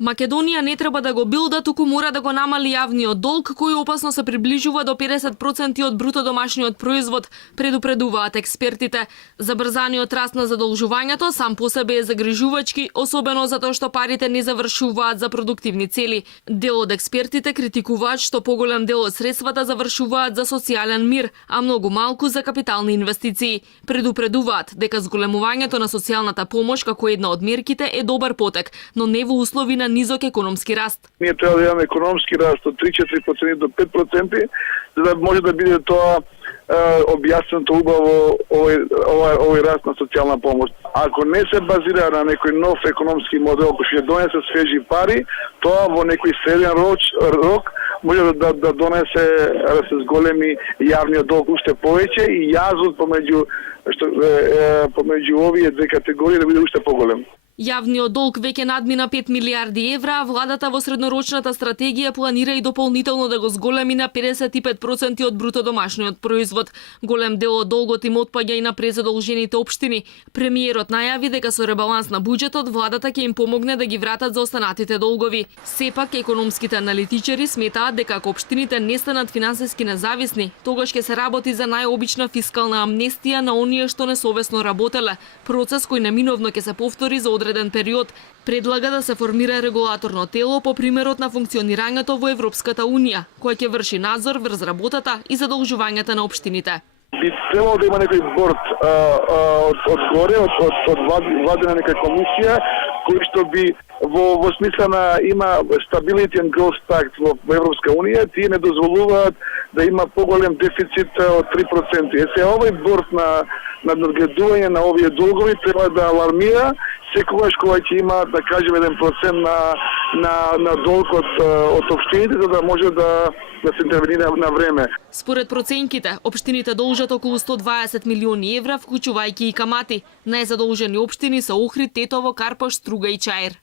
Македонија не треба да го билда, туку мора да го намали јавниот долг, кој опасно се приближува до 50% од бруто домашниот производ, предупредуваат експертите. Забрзаниот раст на задолжувањето сам по себе е загрижувачки, особено затоа што парите не завршуваат за продуктивни цели. Дел од експертите критикуваат што поголем дел од средствата завршуваат за социјален мир, а многу малку за капитални инвестиции. Предупредуваат дека зголемувањето на социјалната помош како една од мерките е добар потек, но не во услови на низок економски раст. Ние треба да имаме економски раст од 3-4% до 5%, за да може да биде тоа објаснето убаво овој раст на социјална помош. Ако не се базира на некој нов економски модел кој ќе донесе свежи пари, тоа во некој среден рок може да донесе да се зголеми јавниот долг уште повеќе и јазот помеѓу овие две категории да биде уште поголем. Јавниот долг веќе надмина 5 милиарди евра, а владата во среднорочната стратегија планира и дополнително да го зголеми на 55% од бруто домашниот производ. Голем дел од долгот им отпаѓа и на презадолжените општини. Премиерот најави дека со ребаланс на буџетот владата ќе им помогне да ги вратат заостанатите долгови. Сепак економските аналитичари сметаат дека ако општините не станат финансиски независни, тогаш ќе се работи за најобична фискална амнестија на оние што несовесно работеле, процес кој неминовно ќе се повтори за одреден период. Предлага да се формира регулаторно тело по примерот на функционирањето во Европската Унија, кој ќе врши надзор врз работата и задолжувањата на општините. Би требало да има некој борд од горе, од владина нека комисија, кој што би во смисла на има Stability and Growth Pact во Европска Унија, тие не дозволуваат да има поголем дефицит од 3%. Се овој борд на надгледување на овие долгови треба да алармира секогаш кога ќе има, да кажем, 1% на долг од општините, за да може да се интервенира на време. Според проценките, општините должат околу 120 милиони евра, вклучувајќи и камати. Најзадолжени општини се Охрид, Тетово, Карпаш, Струга и Чаир.